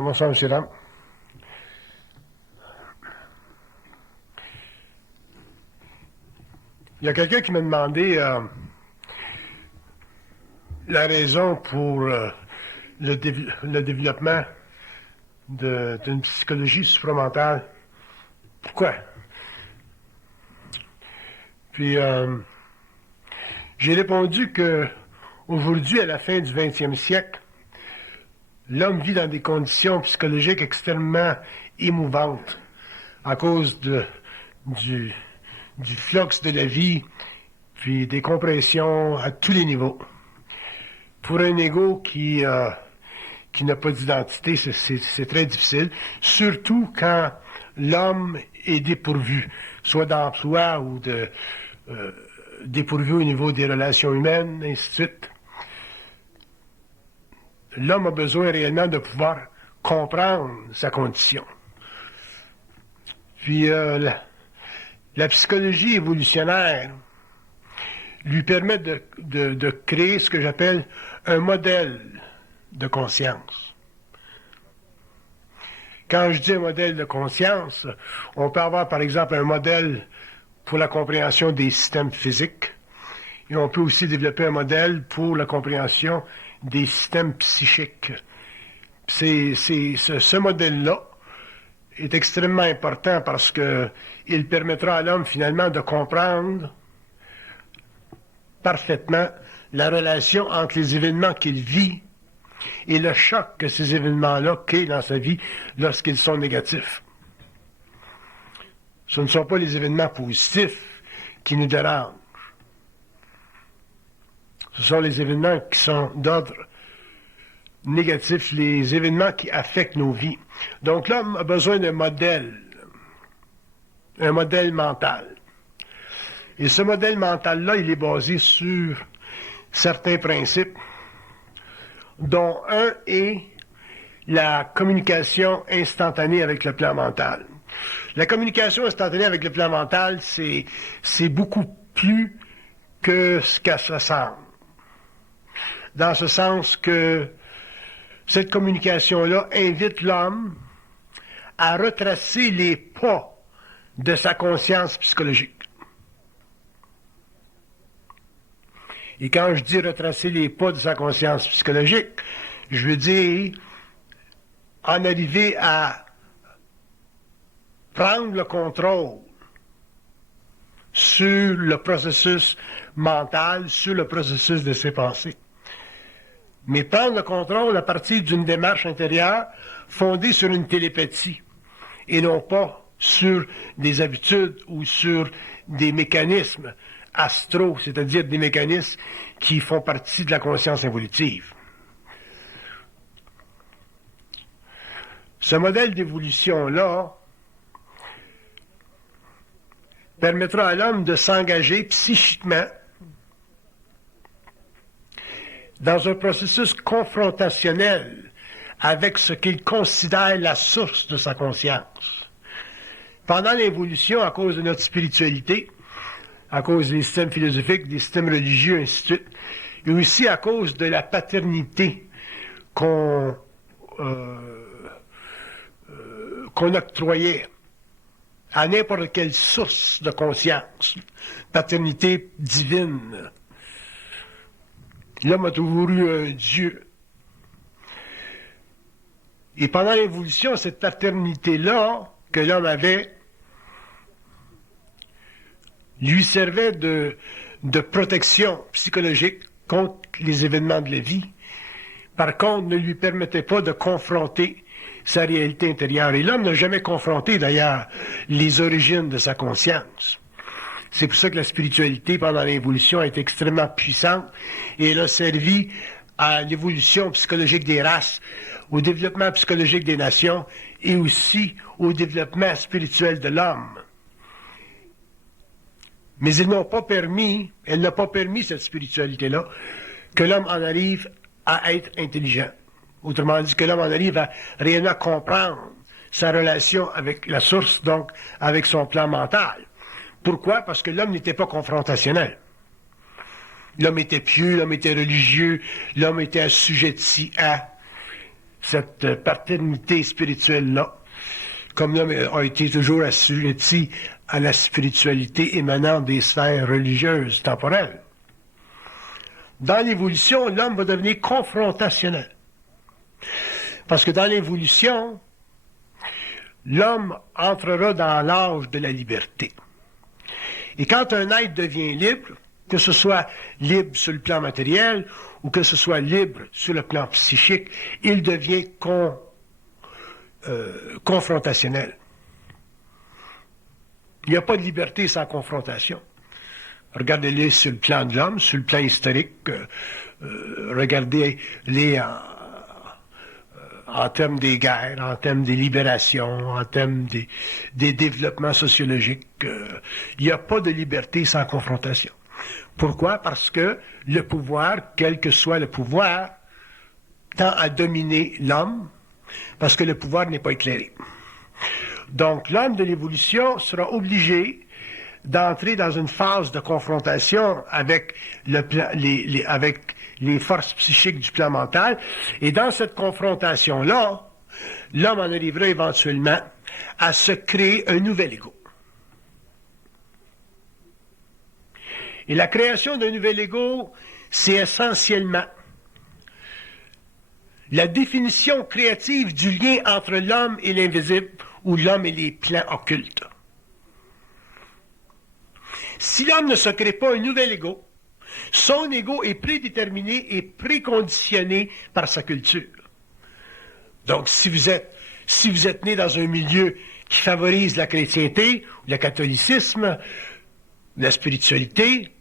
Bonsoir, M. Lam. Il y a quelqu'un qui m'a demandé la raison pour le développement d'une psychologie supramentale. Pourquoi? Puis, j'ai répondu que aujourd'hui, à la fin du 20e siècle, l'homme vit dans des conditions psychologiques extrêmement émouvantes à cause du flux de la vie, puis des compressions à tous les niveaux. Pour un ego qui n'a pas d'identité, c'est très difficile, surtout quand l'homme est dépourvu, soit d'emploi ou dépourvu au niveau des relations humaines, ainsi de suite. L'homme a besoin réellement de pouvoir comprendre sa condition. Puis la psychologie évolutionnaire lui permet de créer ce que j'appelle un modèle de conscience. Quand je dis un modèle de conscience, on peut avoir par exemple un modèle pour la compréhension des systèmes physiques, et on peut aussi développer un modèle pour la compréhension des systèmes psychiques. Ce modèle-là est extrêmement important parce qu'il permettra à l'homme finalement de comprendre parfaitement la relation entre les événements qu'il vit et le choc que ces événements-là créent dans sa vie lorsqu'ils sont négatifs. Ce ne sont pas les événements positifs qui nous dérangent. Ce sont les événements qui sont d'ordre négatif, les événements qui affectent nos vies. Donc l'homme a besoin d'un modèle, un modèle mental. Et ce modèle mental-là, il est basé sur certains principes, dont un est la communication instantanée avec le plan mental. La communication instantanée avec le plan mental, c'est beaucoup plus que ce qu'elle se semble. Dans ce sens que cette communication-là invite l'homme à retracer les pas de sa conscience psychologique. Et quand je dis retracer les pas de sa conscience psychologique, je veux dire en arriver à prendre le contrôle sur le processus mental, sur le processus de ses pensées. Mais prendre le contrôle à partir d'une démarche intérieure fondée sur une télépathie et non pas sur des habitudes ou sur des mécanismes astraux, c'est-à-dire des mécanismes qui font partie de la conscience évolutive. Ce modèle d'évolution-là permettra à l'homme de s'engager psychiquement dans un processus confrontationnel avec ce qu'il considère la source de sa conscience. Pendant l'évolution, à cause de notre spiritualité, à cause des systèmes philosophiques, des systèmes religieux, ainsi de suite, et aussi à cause de la paternité qu'on octroyait à n'importe quelle source de conscience, paternité divine. L'homme a toujours eu un Dieu. Et pendant l'évolution, cette paternité-là que l'homme avait lui servait de protection psychologique contre les événements de la vie. Par contre, ne lui permettait pas de confronter sa réalité intérieure. Et l'homme n'a jamais confronté, d'ailleurs, les origines de sa conscience. C'est pour ça que la spiritualité, pendant l'évolution, est extrêmement puissante et elle a servi à l'évolution psychologique des races, au développement psychologique des nations et aussi au développement spirituel de l'homme. Mais elle n'a pas permis, cette spiritualité-là, que l'homme en arrive à être intelligent. Autrement dit, que l'homme en arrive à réellement comprendre sa relation avec la source, donc avec son plan mental. Pourquoi? Parce que l'homme n'était pas confrontationnel. L'homme était pieux, l'homme était religieux, l'homme était assujetti à. cette paternité spirituelle-là, comme l'homme a été toujours assujetti à la spiritualité émanant des sphères religieuses temporelles. Dans l'évolution, l'homme va devenir confrontationnel. Parce que dans l'évolution, l'homme entrera dans l'âge de la liberté. Et quand un être devient libre, que ce soit libre sur le plan matériel ou que ce soit libre sur le plan psychique, il devient confrontationnel. Il n'y a pas de liberté sans confrontation. Regardez-les sur le plan de l'homme, sur le plan historique. Regardez-les en termes des guerres, en termes des libérations, en termes des développements sociologiques. Il n'y a pas de liberté sans confrontation. Pourquoi? Parce que le pouvoir, quel que soit le pouvoir, tend à dominer l'homme, parce que le pouvoir n'est pas éclairé. Donc, l'homme de l'évolution sera obligé d'entrer dans une phase de confrontation avec les forces psychiques du plan mental. Et dans cette confrontation-là, l'homme en arrivera éventuellement à se créer un nouvel ego. Et la création d'un nouvel ego, c'est essentiellement la définition créative du lien entre l'homme et l'invisible, ou l'homme et les plans occultes. Si l'homme ne se crée pas un nouvel ego, son ego est prédéterminé et préconditionné par sa culture. Donc, si vous êtes né dans un milieu qui favorise la chrétienté, le catholicisme, la spiritualité,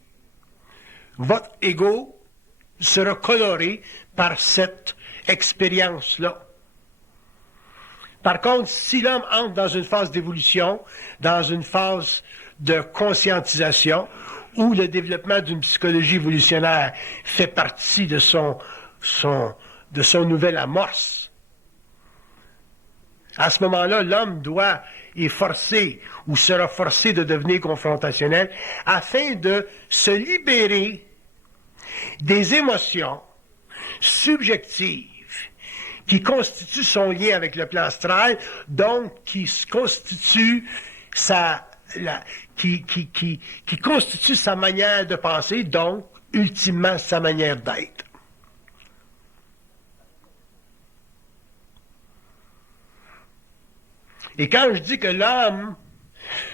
votre ego sera coloré par cette expérience-là. Par contre, si l'homme entre dans une phase d'évolution, dans une phase de conscientisation, où le développement d'une psychologie évolutionnaire fait partie de son nouvelle amorce, à ce moment-là, l'homme est forcé ou sera forcé de devenir confrontationnel afin de se libérer des émotions subjectives qui constituent son lien avec le plan astral, donc qui constitue qui constitue sa manière de penser, donc, ultimement, sa manière d'être. Et quand je dis que l'homme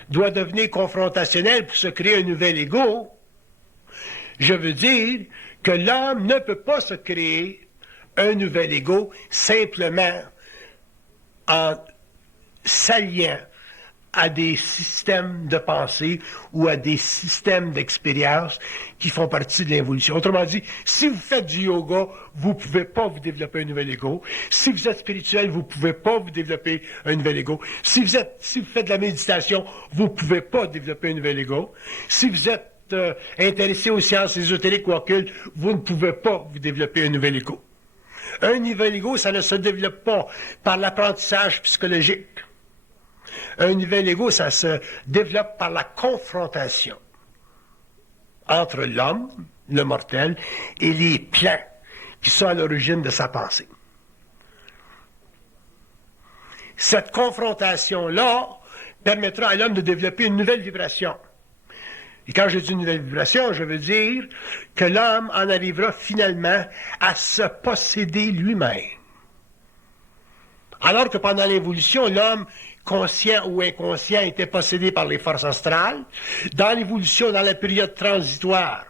doit devenir confrontationnel pour se créer un nouvel ego, je veux dire que l'homme ne peut pas se créer un nouvel ego simplement en s'alliant à des systèmes de pensée ou à des systèmes d'expérience qui font partie de l'évolution. Autrement dit, si vous faites du yoga, vous ne pouvez pas vous développer un nouvel ego. Si vous êtes spirituel, vous ne pouvez pas vous développer un nouvel ego. Si vous faites de la méditation, vous ne pouvez pas développer un nouvel ego. Si vous êtes intéressé aux sciences ésotériques ou occultes, vous ne pouvez pas vous développer un nouvel ego. Un nouvel ego, ça ne se développe pas par l'apprentissage psychologique. Un nouvel ego, ça se développe par la confrontation entre l'homme, le mortel, et les plans qui sont à l'origine de sa pensée. Cette confrontation-là permettra à l'homme de développer une nouvelle vibration. Et quand je dis une nouvelle vibration, je veux dire que l'homme en arrivera finalement à se posséder lui-même. Alors que pendant l'évolution, l'homme, conscient ou inconscient, était possédé par les forces astrales. Dans l'évolution, dans la période transitoire,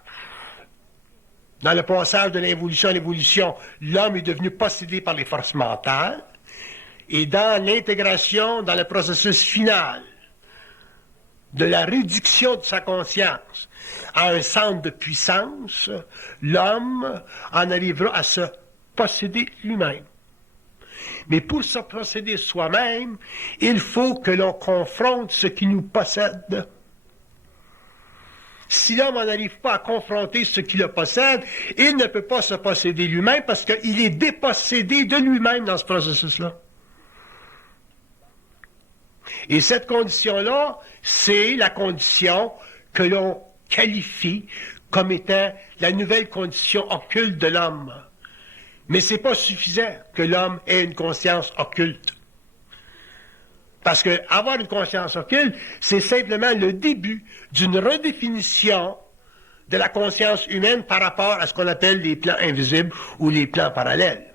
dans le passage de l'involution à l'évolution, l'homme est devenu possédé par les forces mentales. Et dans l'intégration, dans le processus final de la réduction de sa conscience à un centre de puissance, l'homme en arrivera à se posséder lui-même. Mais pour se posséder soi-même, il faut que l'on confronte ce qui nous possède. Si l'homme n'arrive pas à confronter ce qui le possède, il ne peut pas se posséder lui-même parce qu'il est dépossédé de lui-même dans ce processus-là. Et cette condition-là, c'est la condition que l'on qualifie comme étant la nouvelle condition occulte de l'homme. Mais c'est pas suffisant que l'homme ait une conscience occulte. Parce que avoir une conscience occulte, c'est simplement le début d'une redéfinition de la conscience humaine par rapport à ce qu'on appelle les plans invisibles ou les plans parallèles.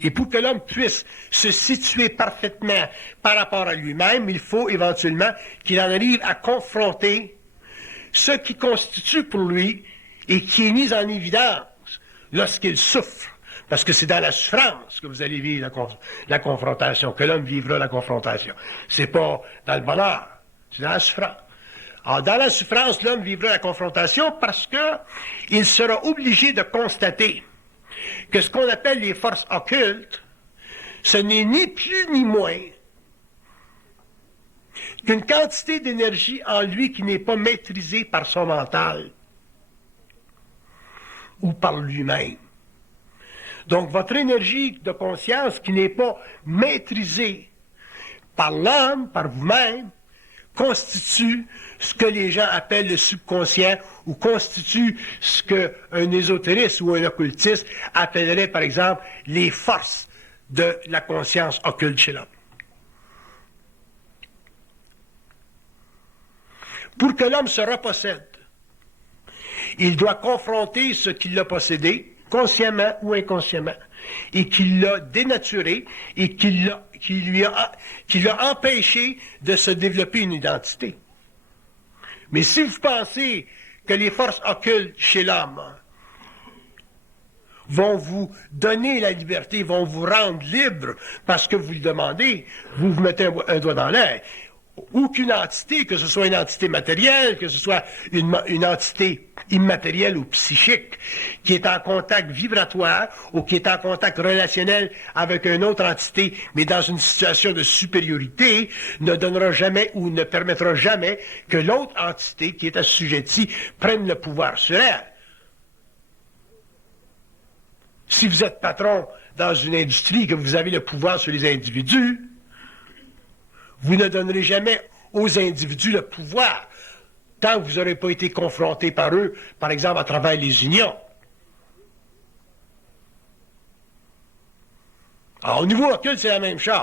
Et pour que l'homme puisse se situer parfaitement par rapport à lui-même, il faut éventuellement qu'il en arrive à confronter ce qui constitue pour lui et qui est mis en évidence lorsqu'il souffre. Parce que c'est dans la souffrance que vous allez vivre la confrontation, que l'homme vivra la confrontation. C'est pas dans le bonheur, c'est dans la souffrance. Alors, dans la souffrance, l'homme vivra la confrontation parce que il sera obligé de constater que ce qu'on appelle les forces occultes, ce n'est ni plus ni moins qu'une quantité d'énergie en lui qui n'est pas maîtrisée par son mental ou par lui-même. Donc, votre énergie de conscience qui n'est pas maîtrisée par l'âme, par vous-même, constitue ce que les gens appellent le subconscient ou constitue ce qu'un ésotériste ou un occultiste appellerait, par exemple, les forces de la conscience occulte chez l'homme. Pour que l'homme se repossède, il doit confronter ce qu'il a possédé, consciemment ou inconsciemment, et qui l'a dénaturé et qui l'a empêché de se développer une identité. Mais si vous pensez que les forces occultes chez l'homme vont vous donner la liberté, vont vous rendre libre parce que vous le demandez, vous vous mettez un doigt dans l'air. Aucune entité, que ce soit une entité matérielle, que ce soit une entité immatérielle ou psychique, qui est en contact vibratoire ou qui est en contact relationnel avec une autre entité, mais dans une situation de supériorité, ne donnera jamais ou ne permettra jamais que l'autre entité qui est assujettie prenne le pouvoir sur elle. Si vous êtes patron dans une industrie, que vous avez le pouvoir sur les individus, vous ne donnerez jamais aux individus le pouvoir tant que vous n'aurez pas été confronté par eux, par exemple à travers les unions. Alors, au niveau occulte, c'est la même chose.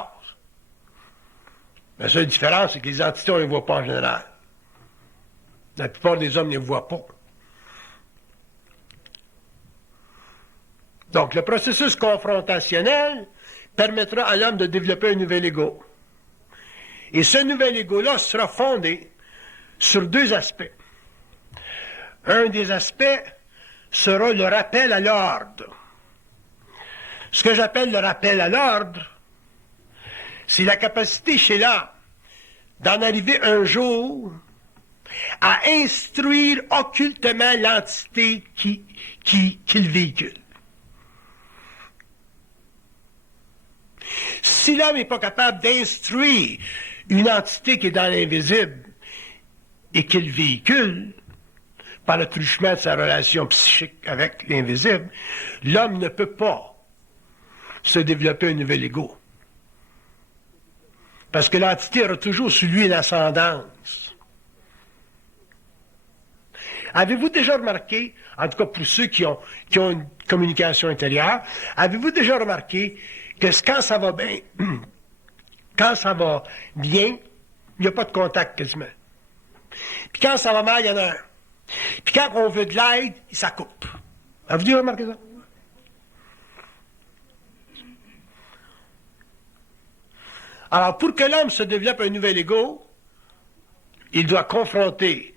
La seule différence, c'est que les entités, on ne les voit pas en général. La plupart des hommes ne les voient pas. Donc, le processus confrontationnel permettra à l'homme de développer un nouvel ego. Et ce nouvel ego-là sera fondé sur deux aspects. Un des aspects sera le rappel à l'ordre. Ce que j'appelle le rappel à l'ordre, c'est la capacité chez l'homme d'en arriver un jour à instruire occultement l'entité qu'il véhicule. Si l'homme n'est pas capable d'instruire une entité qui est dans l'invisible et qu'il véhicule par le truchement de sa relation psychique avec l'invisible, l'homme ne peut pas se développer un nouvel ego. Parce que l'entité aura toujours sur lui une ascendance. Avez-vous déjà remarqué, en tout cas pour ceux qui ont une communication intérieure, avez-vous déjà remarqué que quand ça va bien, quand ça va bien, il n'y a pas de contact quasiment. Puis quand ça va mal, il y en a un. Puis quand on veut de l'aide, ça coupe. Avez-vous déjà remarqué ça? Alors, pour que l'homme se développe un nouvel ego, il doit confronter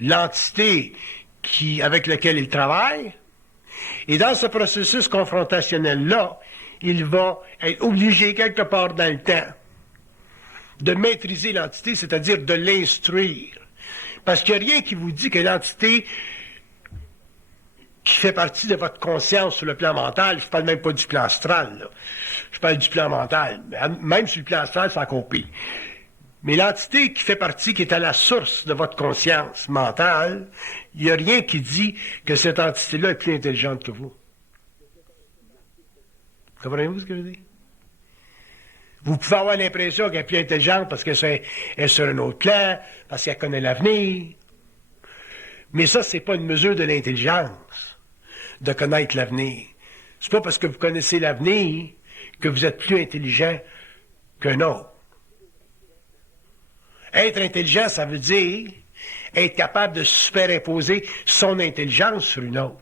l'entité avec laquelle il travaille. Et dans ce processus confrontationnel-là, il va être obligé, quelque part dans le temps, de maîtriser l'entité, c'est-à-dire de l'instruire. Parce qu'il n'y a rien qui vous dit que l'entité qui fait partie de votre conscience sur le plan mental, je ne parle même pas du plan astral, là. Je parle du plan mental. Même sur le plan astral, c'est encore pire. Mais l'entité qui fait partie, qui est à la source de votre conscience mentale, il n'y a rien qui dit que cette entité-là est plus intelligente que vous. Comprenez-vous ce que je dis? Vous pouvez avoir l'impression qu'elle est plus intelligente parce qu'elle est sur un autre plan, parce qu'elle connaît l'avenir. Mais ça, c'est pas une mesure de l'intelligence. de connaître l'avenir. C'est pas parce que vous connaissez l'avenir que vous êtes plus intelligent qu'un autre. Être intelligent, ça veut dire être capable de superimposer son intelligence sur une autre.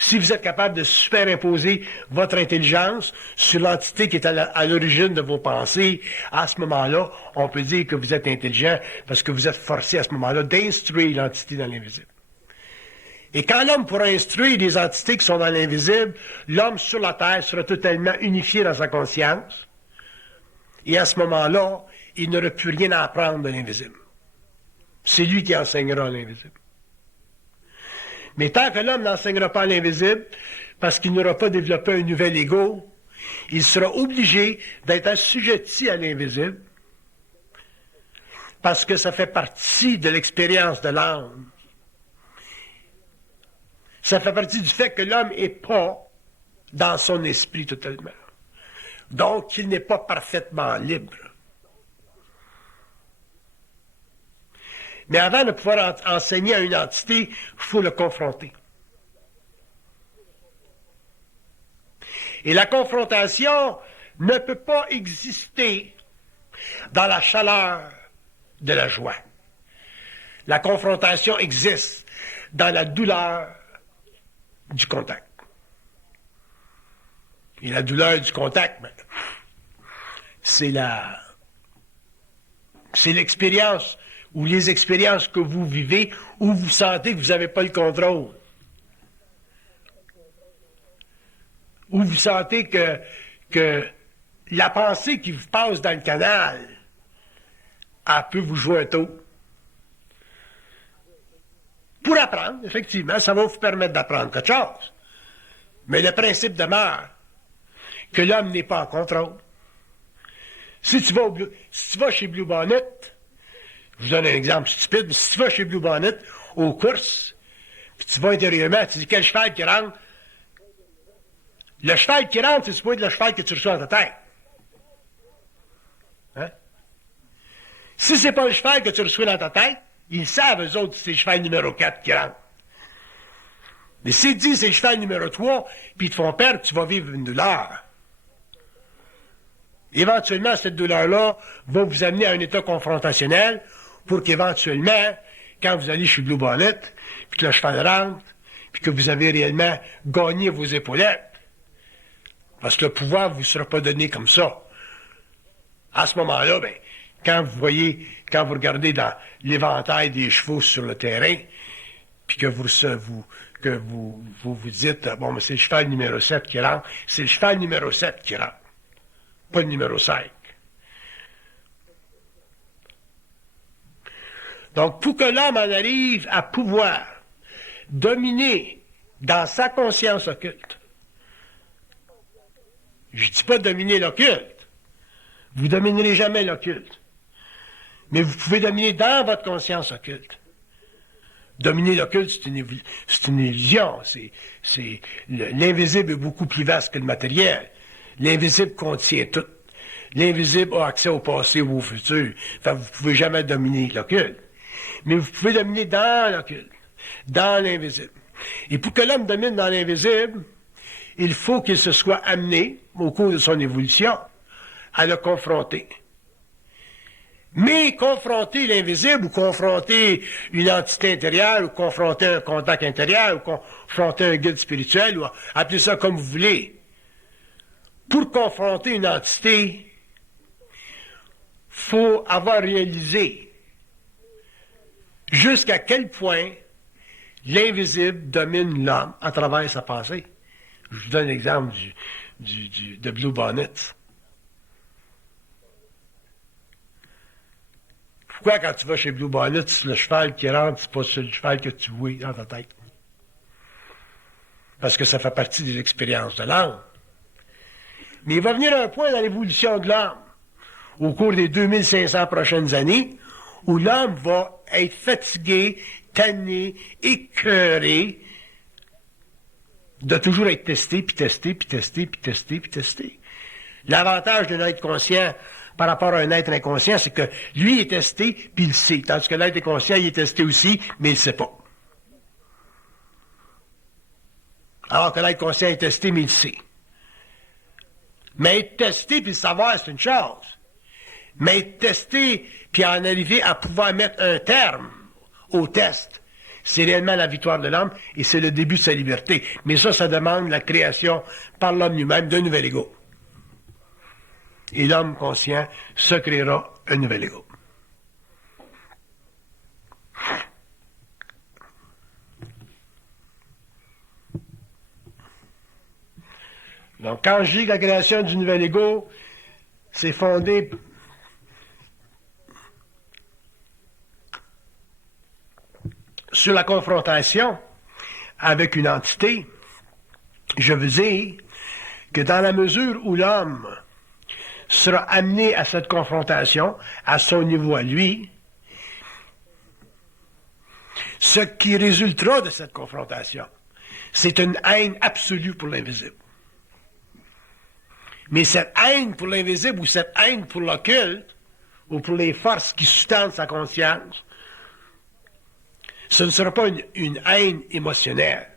Si vous êtes capable de superimposer votre intelligence sur l'entité qui est à l'origine de vos pensées, à ce moment-là, on peut dire que vous êtes intelligent parce que vous êtes forcé à ce moment-là d'instruire l'entité dans l'invisible. Et quand l'homme pourra instruire des entités qui sont dans l'invisible, l'homme sur la terre sera totalement unifié dans sa conscience. Et à ce moment-là, il n'aura plus rien à apprendre de l'invisible. C'est lui qui enseignera l'invisible. Mais tant que l'homme n'enseignera pas l'invisible, parce qu'il n'aura pas développé un nouvel ego, il sera obligé d'être assujetti à l'invisible, parce que ça fait partie de l'expérience de l'âme. Ça fait partie du fait que l'homme n'est pas dans son esprit totalement. Donc, il n'est pas parfaitement libre. Mais avant de pouvoir enseigner à une entité, il faut le confronter. Et la confrontation ne peut pas exister dans la chaleur de la joie. La confrontation existe dans la douleur du contact. Et la douleur du contact, c'est l'expérience ou les expériences que vous vivez où vous sentez que vous n'avez pas le contrôle. Où vous sentez que la pensée qui vous passe dans le canal, elle peut vous jouer un tour. Pour apprendre, effectivement, ça va vous permettre d'apprendre quelque chose. Mais le principe demeure que l'homme n'est pas en contrôle. Si tu vas chez Blue Bonnet, je vous donne un exemple stupide, mais si tu vas chez Blue Bonnet, aux courses, puis tu vas intérieurement, tu dis quel cheval qui rentre. Le cheval qui rentre, c'est supposé être le cheval que tu reçois dans ta tête. Hein? Si c'est pas le cheval que tu reçois dans ta tête, ils savent, eux autres, c'est le cheval numéro 4 qui rentre. Mais s'ils disent c'est le cheval numéro 3, puis ils te font perdre, tu vas vivre une douleur. Éventuellement, cette douleur-là va vous amener à un état confrontationnel pour qu'éventuellement, quand vous allez chez Blue Bonnet, puis que le cheval rentre, puis que vous avez réellement gagné vos épaulettes, parce que le pouvoir ne vous sera pas donné comme ça. À ce moment-là, quand vous regardez dans l'éventail des chevaux sur le terrain, puis que vous dites, bon, mais c'est le cheval numéro 7 qui rentre, c'est le cheval numéro 7 qui rentre, pas le numéro 5. Donc, pour que l'homme en arrive à pouvoir dominer dans sa conscience occulte, je ne dis pas dominer l'occulte, vous ne dominerez jamais l'occulte, mais vous pouvez dominer dans votre conscience occulte. Dominer l'occulte, c'est une illusion. L'invisible est beaucoup plus vaste que le matériel. L'invisible contient tout. L'invisible a accès au passé ou au futur. Enfin, vous ne pouvez jamais dominer l'occulte. Mais vous pouvez dominer dans l'occulte, dans l'invisible. Et pour que l'homme domine dans l'invisible, il faut qu'il se soit amené, au cours de son évolution, à le confronter. Mais confronter l'invisible, ou confronter une entité intérieure, ou confronter un contact intérieur, ou confronter un guide spirituel, ou appelez ça comme vous voulez. Pour confronter une entité, faut avoir réalisé jusqu'à quel point l'invisible domine l'homme à travers sa pensée. Je vous donne l'exemple de Blue Bonnet. Pourquoi, quand tu vas chez Blue Bonnet, c'est le cheval qui rentre, c'est pas le cheval que tu vois dans ta tête? Parce que ça fait partie des expériences de l'âme. Mais il va venir un point dans l'évolution de l'homme, au cours des 2500 prochaines années, où l'homme va être fatigué, tanné, écœuré, de toujours être testé, puis testé, puis testé, puis testé, puis testé. L'avantage d'un être conscient par rapport à un être inconscient, c'est que lui est testé, puis il sait. Tandis que l'être inconscient, il est testé aussi, mais il ne sait pas. Alors que l'être conscient est testé, mais il sait. Mais être testé puis le savoir, c'est une chose. Mais être testé puis en arriver à pouvoir mettre un terme au test, c'est réellement la victoire de l'homme et c'est le début de sa liberté. Mais ça demande la création par l'homme lui-même d'un nouvel ego. Et l'homme conscient se créera un nouvel ego. Donc, quand je dis que la création du nouvel ego, c'est fondé sur la confrontation avec une entité, je veux dire que dans la mesure où l'homme sera amené à cette confrontation, à son niveau à lui, ce qui résultera de cette confrontation, c'est une haine absolue pour l'invisible. Mais cette haine pour l'invisible ou cette haine pour l'occulte, ou pour les forces qui sous-tendent sa conscience, ce ne sera pas une haine émotionnelle,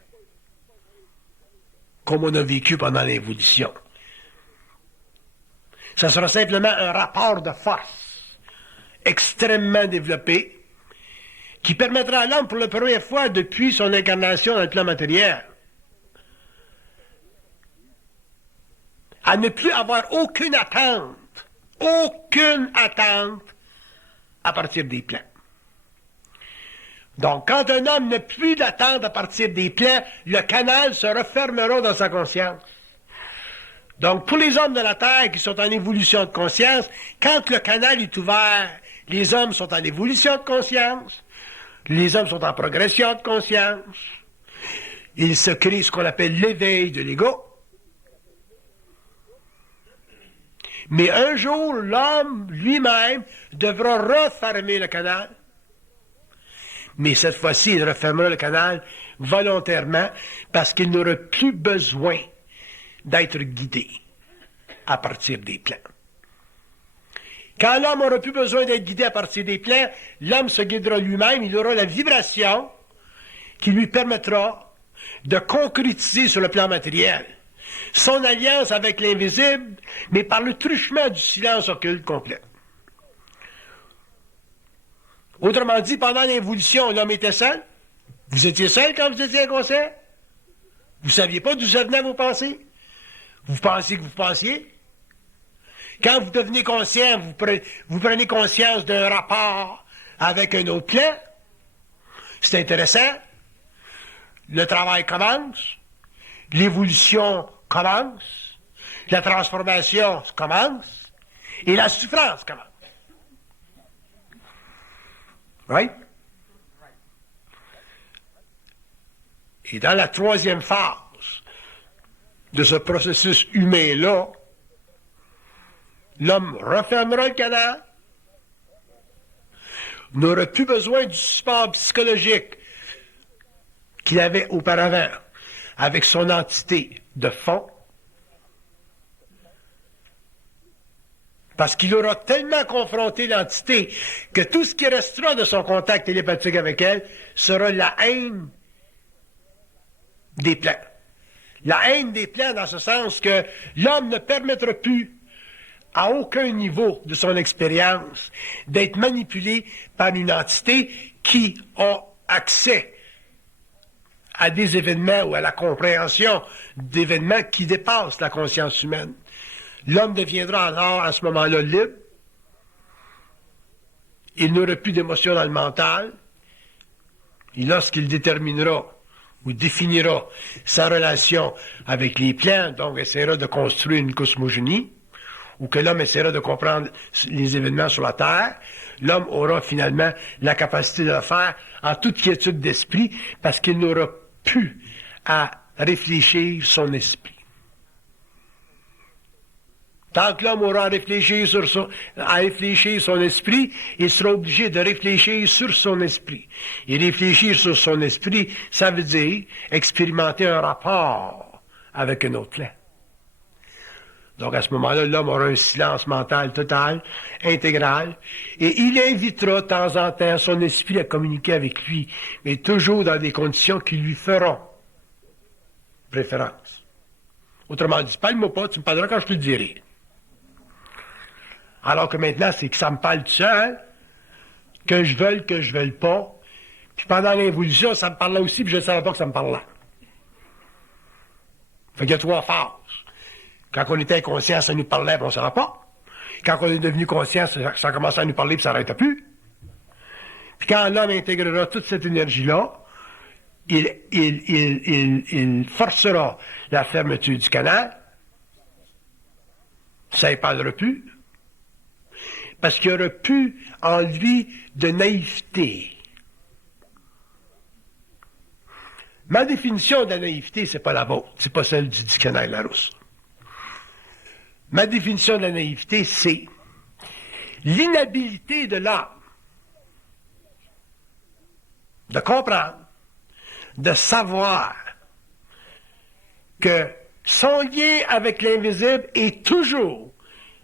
comme on a vécu pendant l'évolution. Ça sera simplement un rapport de force extrêmement développé qui permettra à l'homme, pour la première fois depuis son incarnation dans le plan matériel, à ne plus avoir aucune attente à partir des plans. Donc, quand un homme n'a plus d'attente à partir des plans, le canal se refermera dans sa conscience. Donc, pour les hommes de la Terre qui sont en évolution de conscience, quand le canal est ouvert, les hommes sont en évolution de conscience, les hommes sont en progression de conscience, il se crée ce qu'on appelle l'éveil de l'ego. Mais un jour, l'homme lui-même devra refermer le canal. Mais cette fois-ci, il refermera le canal volontairement parce qu'il n'aura plus besoin d'être guidé à partir des plans. Quand l'homme n'aura plus besoin d'être guidé à partir des plans, l'homme se guidera lui-même, il aura la vibration qui lui permettra de concrétiser sur le plan matériel son alliance avec l'invisible, mais par le truchement du silence occulte complet. Autrement dit, pendant l'évolution, l'homme était seul. Vous étiez seul quand vous étiez inconscient. Vous ne saviez pas d'où venaient vos pensées. Vous pensiez que vous pensiez. Quand vous devenez conscient, vous prenez conscience d'un rapport avec un autre plan. C'est intéressant. Le travail commence. L'évolution commence. La transformation commence. Et la souffrance commence. Right? Et dans la troisième phase de ce processus humain-là, l'homme refermera le canal, n'aura plus besoin du support psychologique qu'il avait auparavant avec son entité de fond, parce qu'il aura tellement confronté l'entité que tout ce qui restera de son contact télépathique avec elle sera la haine des plans. La haine des plans dans ce sens que l'homme ne permettra plus à aucun niveau de son expérience d'être manipulé par une entité qui a accès à des événements ou à la compréhension d'événements qui dépassent la conscience humaine. L'homme deviendra alors à ce moment-là libre. Il n'aura plus d'émotion dans le mental. Et lorsqu'il déterminera ou définira sa relation avec les plans, donc essaiera de construire une cosmogénie, ou que l'homme essaiera de comprendre les événements sur la Terre, l'homme aura finalement la capacité de le faire en toute quiétude d'esprit, parce qu'il n'aura plus à réfléchir son esprit. Tant que l'homme aura à réfléchir son esprit, il sera obligé de réfléchir sur son esprit. Et réfléchir sur son esprit, ça veut dire expérimenter un rapport avec un autre plan. Donc à ce moment-là, l'homme aura un silence mental total, intégral, et il invitera de temps en temps son esprit à communiquer avec lui, mais toujours dans des conditions qui lui feront préférence. Autrement dit, parle-moi pas, tu me parleras quand je te le dirai. Alors que maintenant, c'est que ça me parle tout seul, que je veuille pas. Puis pendant l'involution, ça me parlait aussi, puis je ne savais pas que ça me parlait. Fait qu'il y a 3 phases. Quand on était inconscient, ça nous parlait, puis on ne savait pas. Quand on est devenu conscient, ça a commencé à nous parler, puis ça n'arrêtait plus. Puis quand l'homme intégrera toute cette énergie-là, il forcera la fermeture du canal. Ça ne parlera plus. Parce qu'il n'y aura plus en lui de naïveté. Ma définition de la naïveté, c'est pas la vôtre, c'est pas celle du dictionnaire Larousse. Ma définition de la naïveté, c'est l'inhabilité de l'âme de comprendre, de savoir que son lien avec l'invisible est toujours,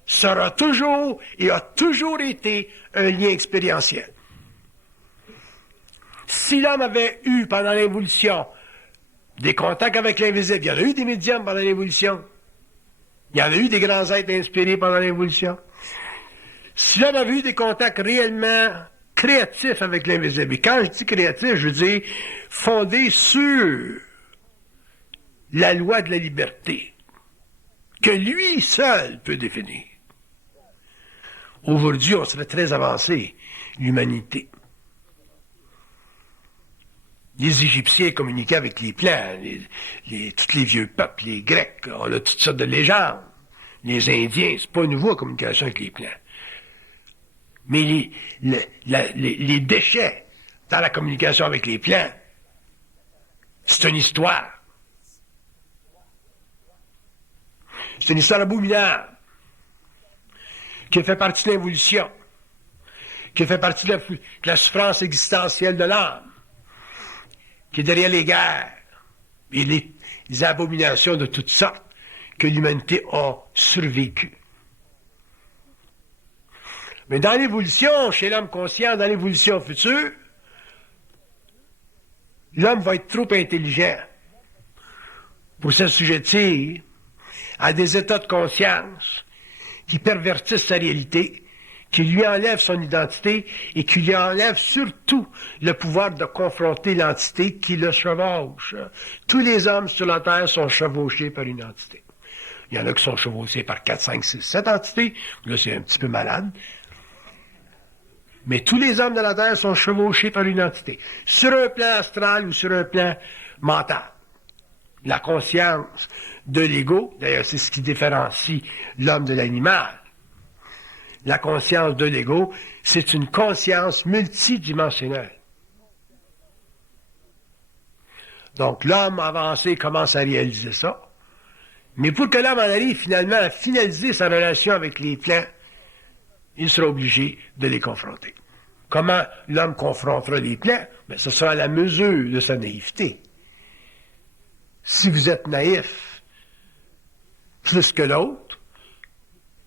sera toujours et a toujours été un lien expérientiel. Si l'homme avait eu pendant l'évolution des contacts avec l'invisible, il y en a eu des médiums pendant l'évolution, il y en a eu des grands êtres inspirés pendant l'évolution. Si l'homme avait eu des contacts réellement créatifs avec l'invisible, et quand je dis créatif, je veux dire fondé sur la loi de la liberté, que lui seul peut définir. Aujourd'hui, on serait très avancé, l'humanité. Les Égyptiens communiquaient avec les plans, tous les vieux peuples, les Grecs, on a toutes sortes de légendes. Les Indiens, c'est pas nouveau la communication avec les plans. Mais les déchets dans la communication avec les plans, c'est une histoire. C'est une histoire abominable qui fait partie de l'évolution, qui fait partie de la souffrance existentielle de l'âme, qui est derrière les guerres et les abominations de toutes sortes que l'humanité a survécu. Mais dans l'évolution, chez l'homme conscient, dans l'évolution future, l'homme va être trop intelligent pour s'assujettir à des états de conscience qui pervertissent sa réalité, qui lui enlèvent son identité et qui lui enlèvent surtout le pouvoir de confronter l'entité qui le chevauche. Tous les hommes sur la Terre sont chevauchés par une entité. Il y en a qui sont chevauchés par 4, 5, 6, 7 entités. Là, c'est un petit peu malade. Mais tous les hommes de la Terre sont chevauchés par une entité. Sur un plan astral ou sur un plan mental. La conscience de l'ego, d'ailleurs, c'est ce qui différencie l'homme de l'animal. La conscience de l'ego, c'est une conscience multidimensionnelle. Donc, l'homme avancé commence à réaliser ça. Mais pour que l'homme en arrive finalement à finaliser sa relation avec les plans, il sera obligé de les confronter. Comment l'homme confrontera les plans? Ben, ce sera à la mesure de sa naïveté. Si vous êtes naïf plus que l'autre,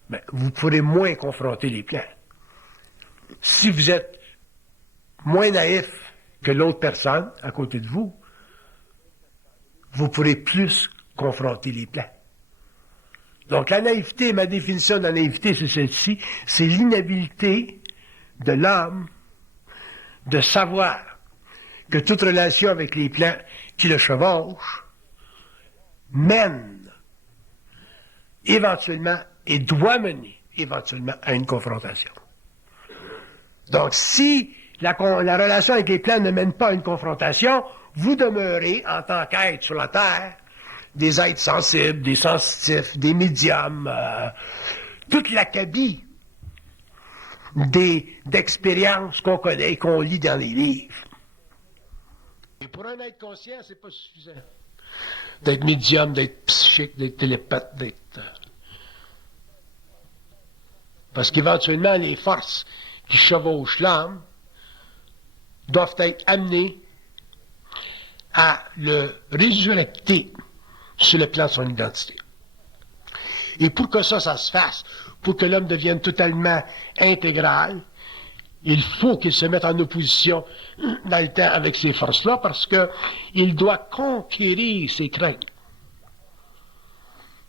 ben, vous pourrez moins confronter les plans. Si vous êtes moins naïf que l'autre personne à côté de vous, vous pourrez plus confronter les plans. Donc la naïveté, ma définition de la naïveté, c'est celle-ci, c'est l'inhabilité de l'homme de savoir que toute relation avec les plans qui le chevauchent mène éventuellement et doit mener éventuellement à une confrontation. Donc si la relation avec les plans ne mène pas à une confrontation, vous demeurez en tant qu'être sur la Terre des êtres sensibles, des sensitifs, des médiums, toute l'acabit d'expériences qu'on connaît et qu'on lit dans les livres. Et pour un être conscient, c'est pas suffisant d'être médium, d'être psychique, d'être télépathe, d'être... Parce qu'éventuellement, les forces qui chevauchent l'âme doivent être amenées à le résurrecter sur le plan de son identité. Et pour que ça se fasse, pour que l'homme devienne totalement intégral, il faut qu'il se mette en opposition dans le temps avec ces forces-là parce qu'il doit conquérir ses craintes.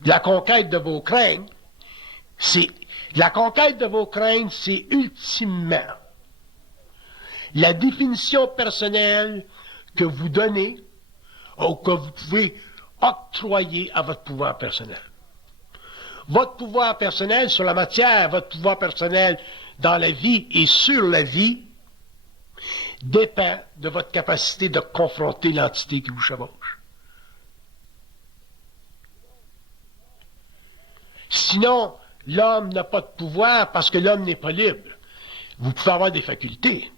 La conquête de vos craintes, c'est ultimement la définition personnelle que vous donnez ou que vous pouvez octroyer à votre pouvoir personnel. Votre pouvoir personnel sur la matière, votre pouvoir personnel dans la vie et sur la vie dépend de votre capacité de confronter l'entité qui vous chevauche. Sinon, l'homme n'a pas de pouvoir parce que l'homme n'est pas libre. Vous pouvez avoir des facultés.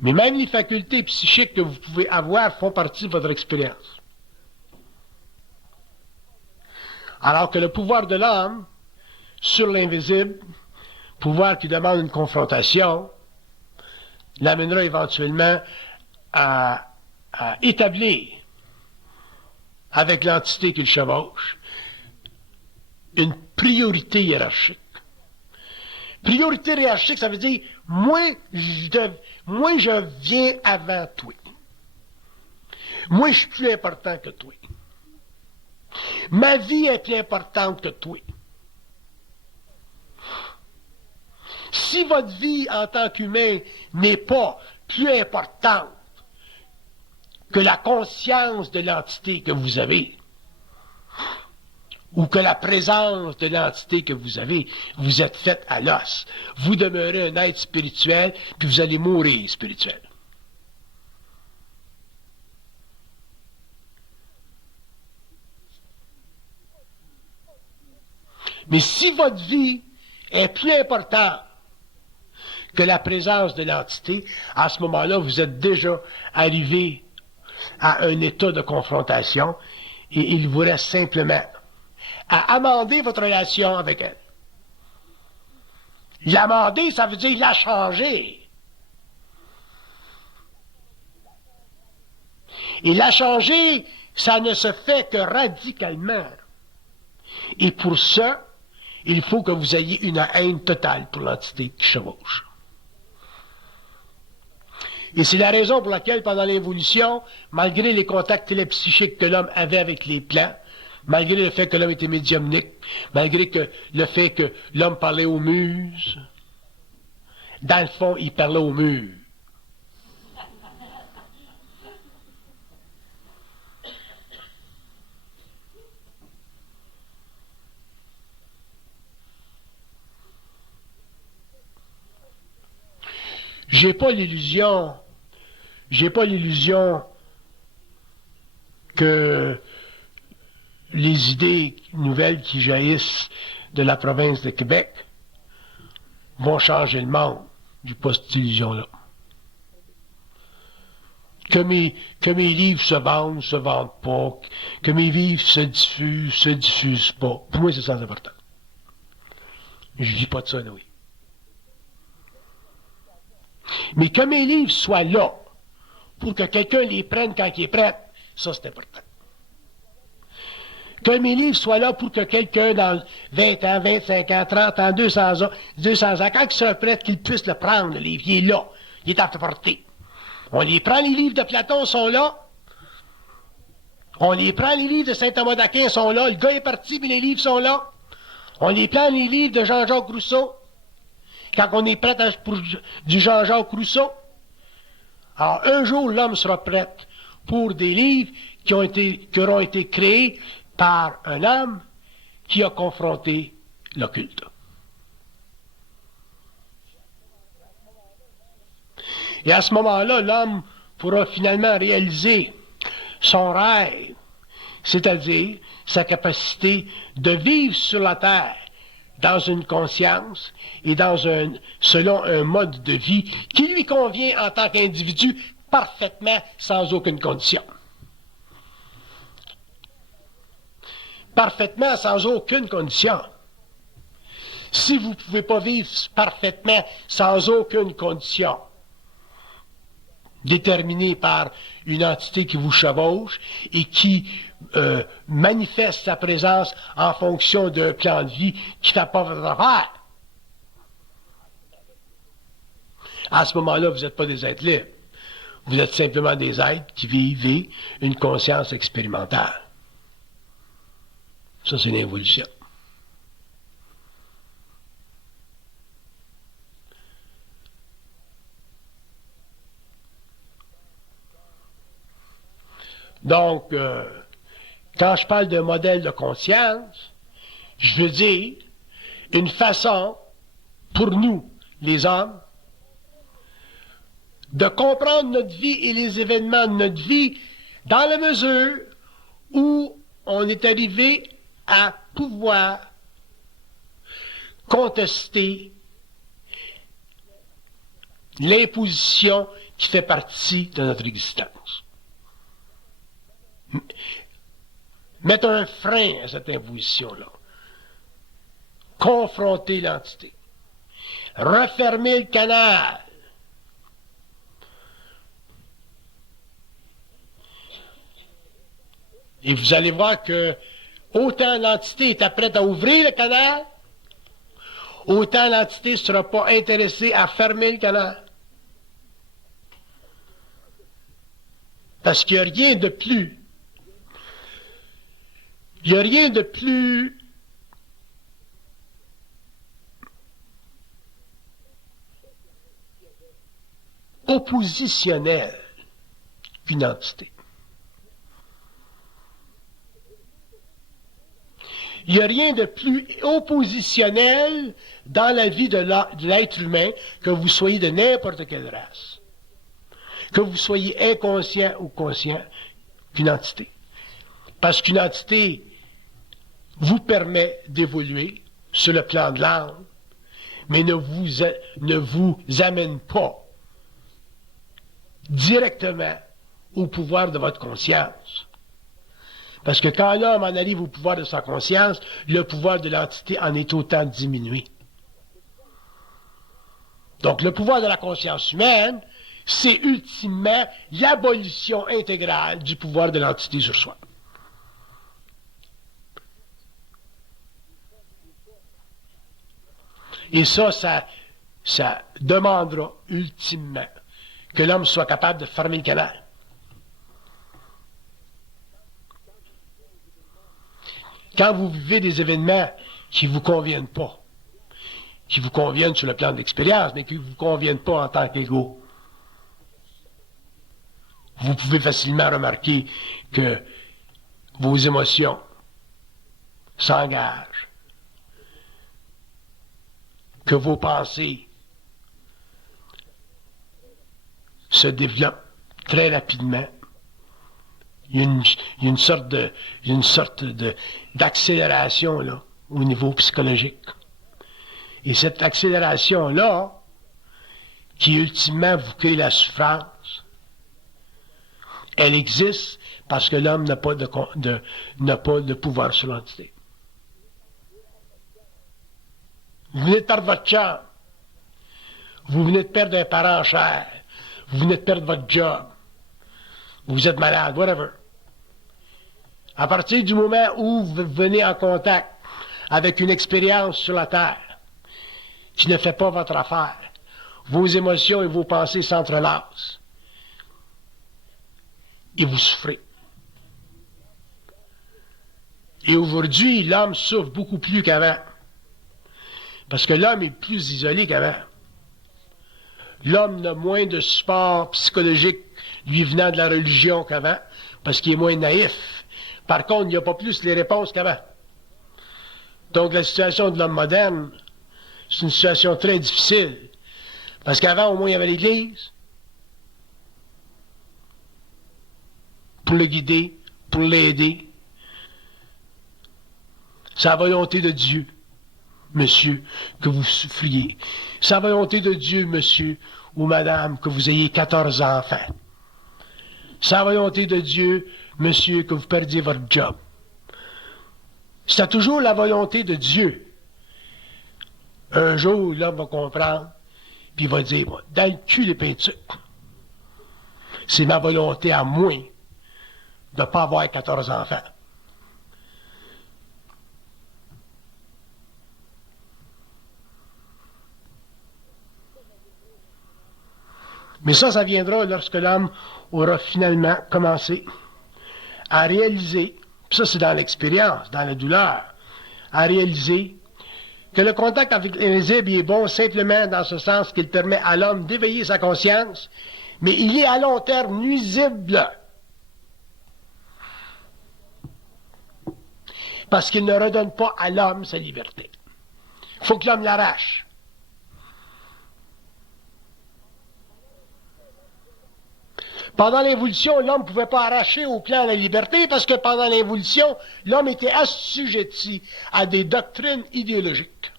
Mais même les facultés psychiques que vous pouvez avoir font partie de votre expérience. Alors que le pouvoir de l'homme sur l'invisible, pouvoir qui demande une confrontation, l'amènera éventuellement à établir avec l'entité qui le chevauche une priorité hiérarchique. Priorité hiérarchique, ça veut dire moi je viens avant toi. Moi, je suis plus important que toi. Ma vie est plus importante que toi. Si votre vie en tant qu'humain n'est pas plus importante que la conscience de l'entité que vous avez, ou que la présence de l'entité que vous avez, vous êtes fait à l'os. Vous demeurez un être spirituel, puis vous allez mourir spirituel. Mais si votre vie est plus importante que la présence de l'entité, à ce moment-là, vous êtes déjà arrivé à un état de confrontation et il vous reste simplement à amender votre relation avec elle. L'amender, ça veut dire la changer. Et la changer, ça ne se fait que radicalement. Et pour ça, il faut que vous ayez une haine totale pour l'entité qui chevauche. Et c'est la raison pour laquelle, pendant l'évolution, malgré les contacts télépsychiques que l'homme avait avec les plants, malgré le fait que l'homme était médiumnique, malgré le fait que l'homme parlait aux muses, dans le fond, il parlait aux murs. J'ai pas l'illusion que les idées nouvelles qui jaillissent de la province de Québec vont changer le monde. J'ai pas cette illusion-là. Que mes livres se vendent pas, que mes livres se diffusent pas. Pour moi, c'est ça l'important. Je dis pas de ça, oui. Mais que mes livres soient là pour que quelqu'un les prenne quand il est prêt, ça c'est important. Que mes livres soient là pour que quelqu'un dans 20 ans, 25 ans, 30 ans, 200 ans, quand il sera prêt, qu'il puisse le prendre, le livre. Il est là. Il est à portée. On les prend, les livres de Platon sont là. On les prend, les livres de saint Thomas d'Aquin sont là. Le gars est parti, mais les livres sont là. On les prend, les livres de Jean-Jacques Rousseau. Quand on est prêt pour du Jean-Jacques Rousseau. Alors, un jour, l'homme sera prêt pour des livres qui auront été créés par un homme qui a confronté l'occulte. Et à ce moment-là, l'homme pourra finalement réaliser son rêve, c'est-à-dire sa capacité de vivre sur la terre dans une conscience et selon un mode de vie qui lui convient en tant qu'individu parfaitement sans aucune condition. Parfaitement sans aucune condition. Si vous ne pouvez pas vivre parfaitement sans aucune condition, déterminée par une entité qui vous chevauche et qui manifeste sa présence en fonction d'un plan de vie qui ne fait pas votre affaire. À ce moment-là, vous n'êtes pas des êtres libres. Vous êtes simplement des êtres qui vivent une conscience expérimentale. Ça, c'est l'évolution. Donc, quand je parle de modèle de conscience, je veux dire une façon, pour nous, les hommes, de comprendre notre vie et les événements de notre vie dans la mesure où on est arrivé à pouvoir contester l'imposition qui fait partie de notre existence. Mettre un frein à cette imposition-là. Confronter l'entité. Refermer le canal. Et vous allez voir que autant l'entité est prête à ouvrir le canal, autant l'entité ne sera pas intéressée à fermer le canal. Parce qu'il n'y a rien de plus. Il n'y a rien de plus oppositionnel qu'une entité. Il n'y a rien de plus oppositionnel dans la vie de l'être humain que vous soyez de n'importe quelle race. Que vous soyez inconscient ou conscient qu'une entité. Parce qu'une entité vous permet d'évoluer sur le plan de l'âme, mais ne vous amène pas directement au pouvoir de votre conscience. Parce que quand l'homme en arrive au pouvoir de sa conscience, le pouvoir de l'entité en est autant diminué. Donc le pouvoir de la conscience humaine, c'est ultimement l'abolition intégrale du pouvoir de l'entité sur soi. Et ça demandera ultimement que l'homme soit capable de fermer le canal. Quand vous vivez des événements qui ne vous conviennent pas, qui vous conviennent sur le plan de l'expérience, mais qui ne vous conviennent pas en tant qu'égaux, vous pouvez facilement remarquer que vos émotions s'engagent, que vos pensées se développent très rapidement. Il y a une sorte d'accélération là, au niveau psychologique. Et cette accélération-là, qui ultimement vous crée la souffrance, elle existe parce que l'homme n'a pas de pouvoir sur l'entité. Vous venez de perdre votre chambre. Vous venez de perdre un parent cher. Vous venez de perdre votre job. Vous êtes malade, whatever. À partir du moment où vous venez en contact avec une expérience sur la Terre qui ne fait pas votre affaire, vos émotions et vos pensées s'entrelacent. Et vous souffrez. Et aujourd'hui, l'homme souffre beaucoup plus qu'avant. Parce que l'homme est plus isolé qu'avant. L'homme a moins de support psychologique lui venant de la religion qu'avant, parce qu'il est moins naïf. Par contre, il n'y a pas plus les réponses qu'avant. Donc la situation de l'homme moderne, c'est une situation très difficile. Parce qu'avant, au moins, il y avait l'Église pour le guider, pour l'aider. C'est la volonté de Dieu, monsieur, que vous souffriez. C'est la volonté de Dieu, monsieur ou madame, que vous ayez 14 enfants. C'est la volonté de Dieu, monsieur, que vous perdiez votre job. C'est toujours la volonté de Dieu. Un jour, l'homme va comprendre, puis il va dire, dans le cul les peintures. C'est ma volonté à moi de ne pas avoir 14 enfants. Mais ça viendra lorsque l'homme aura finalement commencé à réaliser, ça c'est dans l'expérience, dans la douleur, à réaliser que le contact avec l'invisible est bon simplement dans ce sens qu'il permet à l'homme d'éveiller sa conscience, mais il est à long terme nuisible. Parce qu'il ne redonne pas à l'homme sa liberté. Il faut que l'homme l'arrache. Pendant l'évolution, l'homme ne pouvait pas arracher au plan la liberté parce que pendant l'évolution, l'homme était assujetti à des doctrines idéologiques.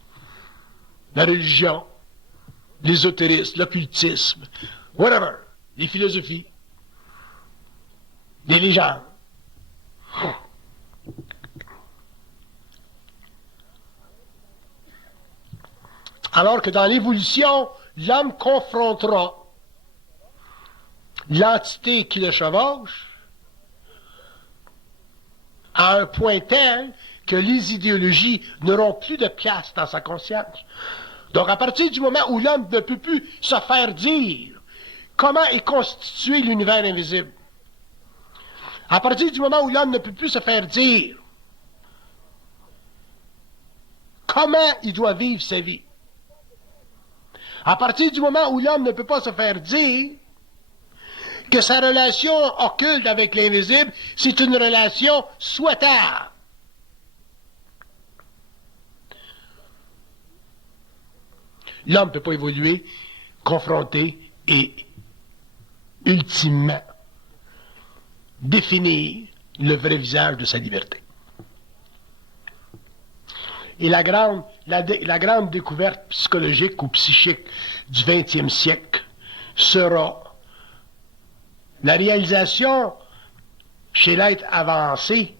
La religion, l'ésotérisme, l'occultisme, whatever, les philosophies, les légendes. Alors que dans l'évolution, l'homme confrontera l'entité qui le chevauche à un point tel que les idéologies n'auront plus de place dans sa conscience. Donc à partir du moment où l'homme ne peut plus se faire dire comment est constitué l'univers invisible, à partir du moment où l'homme ne peut plus se faire dire comment il doit vivre sa vie, à partir du moment où l'homme ne peut pas se faire dire que sa relation occulte avec l'invisible, c'est une relation souhaitable. L'homme ne peut pas évoluer, confronter et, ultimement, définir le vrai visage de sa liberté. Et la grande découverte psychologique ou psychique du 20e siècle sera la réalisation chez l'être avancé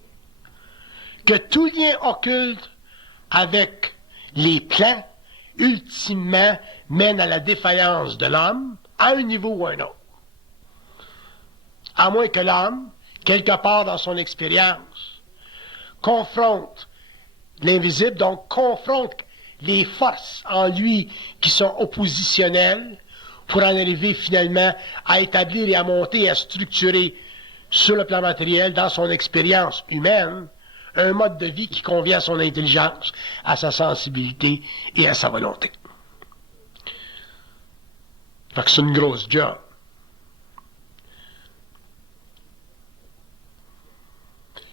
que tout lien occulte avec les plans, ultimement, mène à la défaillance de l'homme à un niveau ou à un autre. À moins que l'homme, quelque part dans son expérience, confronte l'invisible, donc confronte les forces en lui qui sont oppositionnelles pour en arriver finalement à établir et à monter et à structurer sur le plan matériel, dans son expérience humaine, un mode de vie qui convient à son intelligence, à sa sensibilité et à sa volonté. Fait que c'est une grosse job.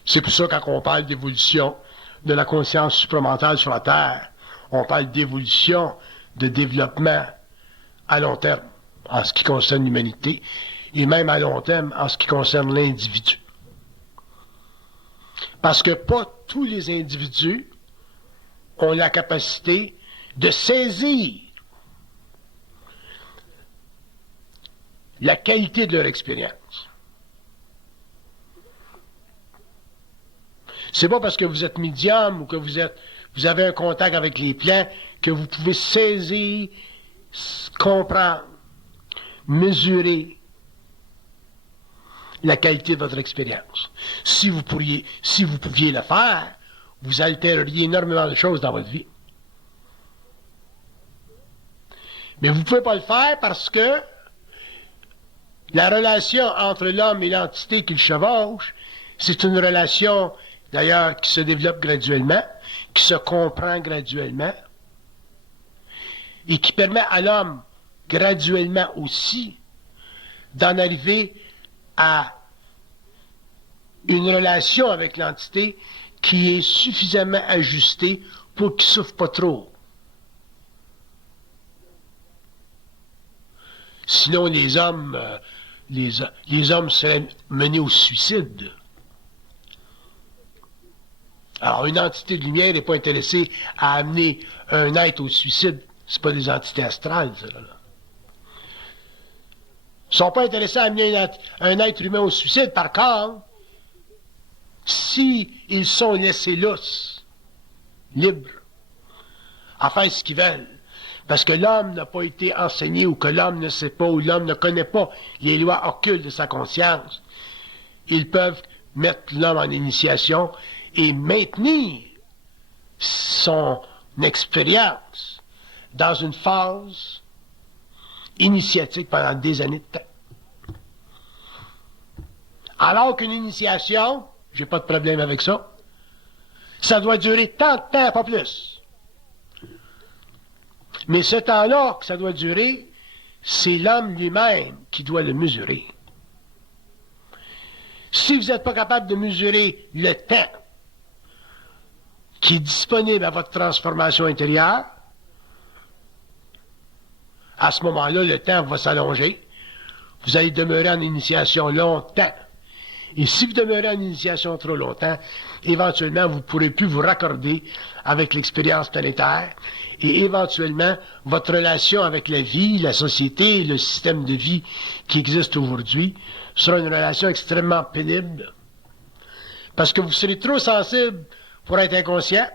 C'est pour ça, quand on parle d'évolution de la conscience supramentale sur la Terre, on parle d'évolution, de développement à long terme, en ce qui concerne l'humanité, et même à long terme, en ce qui concerne l'individu. Parce que pas tous les individus ont la capacité de saisir la qualité de leur expérience. C'est pas parce que vous êtes médium ou que vous avez un contact avec les plans que vous pouvez saisir, comprendre, mesurer la qualité de votre expérience. Si vous pouviez le faire, vous altéreriez énormément de choses dans votre vie. Mais vous ne pouvez pas le faire parce que la relation entre l'homme et l'entité qui le chevauche, c'est une relation, d'ailleurs, qui se développe graduellement, qui se comprend graduellement, et qui permet à l'homme, graduellement aussi, d'en arriver à une relation avec l'entité qui est suffisamment ajustée pour qu'il ne souffre pas trop. Sinon, les hommes seraient menés au suicide. Alors, une entité de lumière n'est pas intéressée à amener un être au suicide. C'est pas des entités astrales, ça, là. Ils ne sont pas intéressés à amener un être humain au suicide. Par contre, s'ils sont laissés lousses, libres, à faire ce qu'ils veulent, parce que l'homme n'a pas été enseigné, ou que l'homme ne sait pas, ou l'homme ne connaît pas les lois occultes de sa conscience, ils peuvent mettre l'homme en initiation et maintenir son expérience dans une phase initiatique pendant des années de temps. Alors qu'une initiation, j'ai pas de problème avec ça, ça doit durer tant de temps, pas plus. Mais ce temps-là que ça doit durer, c'est l'homme lui-même qui doit le mesurer. Si vous n'êtes pas capable de mesurer le temps qui est disponible à votre transformation intérieure, à ce moment-là, le temps va s'allonger. Vous allez demeurer en initiation longtemps. Et si vous demeurez en initiation trop longtemps, éventuellement, vous ne pourrez plus vous raccorder avec l'expérience planétaire et éventuellement, votre relation avec la vie, la société, le système de vie qui existe aujourd'hui sera une relation extrêmement pénible. Parce que vous serez trop sensible pour être inconscient,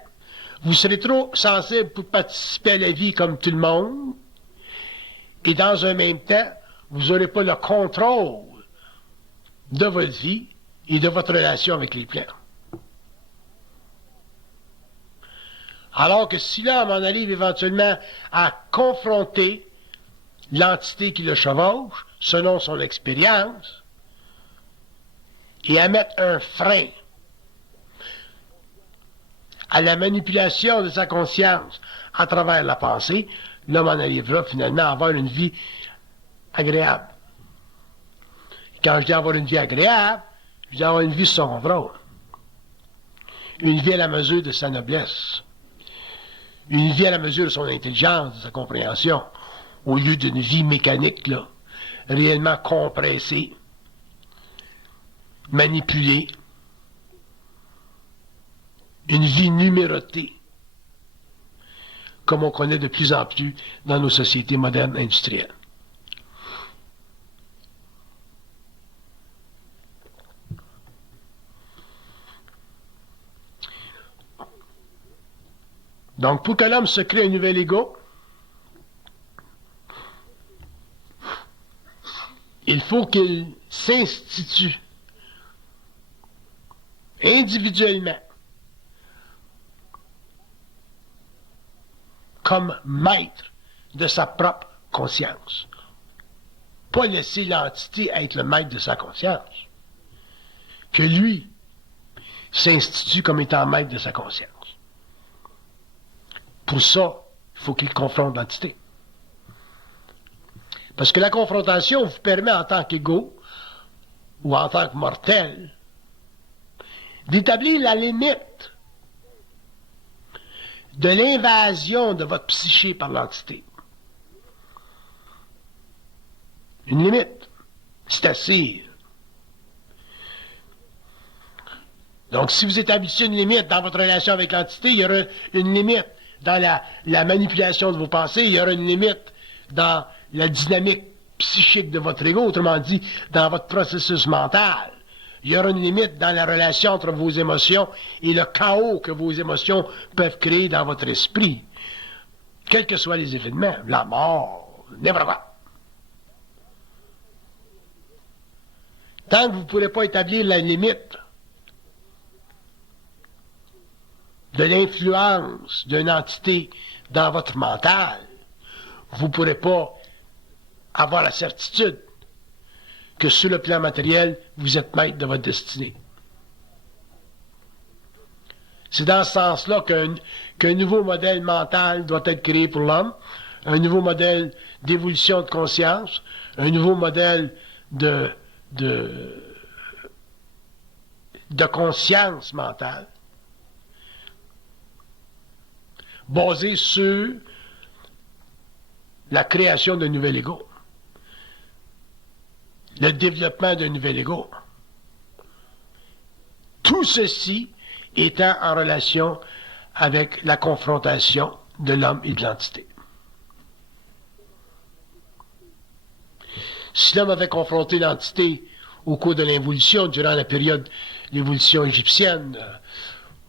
vous serez trop sensible pour participer à la vie comme tout le monde, et dans un même temps, vous n'aurez pas le contrôle de votre vie et de votre relation avec les plans. Alors que si l'homme en arrive éventuellement à confronter l'entité qui le chevauche, selon son expérience, et à mettre un frein à la manipulation de sa conscience à travers la pensée, l'homme en arrivera finalement à avoir une vie agréable. Quand je dis avoir une vie agréable, je dis avoir une vie sous son contrôle. Une vie à la mesure de sa noblesse. Une vie à la mesure de son intelligence, de sa compréhension, au lieu d'une vie mécanique, là, réellement compressée, manipulée. Une vie numérotée, comme on connaît de plus en plus dans nos sociétés modernes industrielles. Donc, pour que l'homme se crée un nouvel ego, il faut qu'il s'institue individuellement comme maître de sa propre conscience. Pas laisser l'entité être le maître de sa conscience. Que lui s'institue comme étant maître de sa conscience. Pour ça, il faut qu'il confronte l'entité. Parce que la confrontation vous permet en tant qu'égo, ou en tant que mortel, d'établir la limite de l'invasion de votre psyché par l'entité. Une limite. C'est assez. Donc, si vous établissez une limite dans votre relation avec l'entité, il y aura une limite dans la manipulation de vos pensées, il y aura une limite dans la dynamique psychique de votre ego, autrement dit, dans votre processus mental. Il y aura une limite dans la relation entre vos émotions et le chaos que vos émotions peuvent créer dans votre esprit. Quels que soient les événements, la mort, n'importe quoi. Tant que vous ne pourrez pas établir la limite de l'influence d'une entité dans votre mental, vous ne pourrez pas avoir la certitude que sur le plan matériel, vous êtes maître de votre destinée. C'est dans ce sens-là qu'un nouveau modèle mental doit être créé pour l'homme, un nouveau modèle d'évolution de conscience, un nouveau modèle de conscience mentale, basé sur la création d'un nouvel ego. Le développement d'un nouvel ego. Tout ceci étant en relation avec la confrontation de l'homme et de l'entité. Si l'homme avait confronté l'entité au cours de l'évolution, durant la période de l'évolution égyptienne,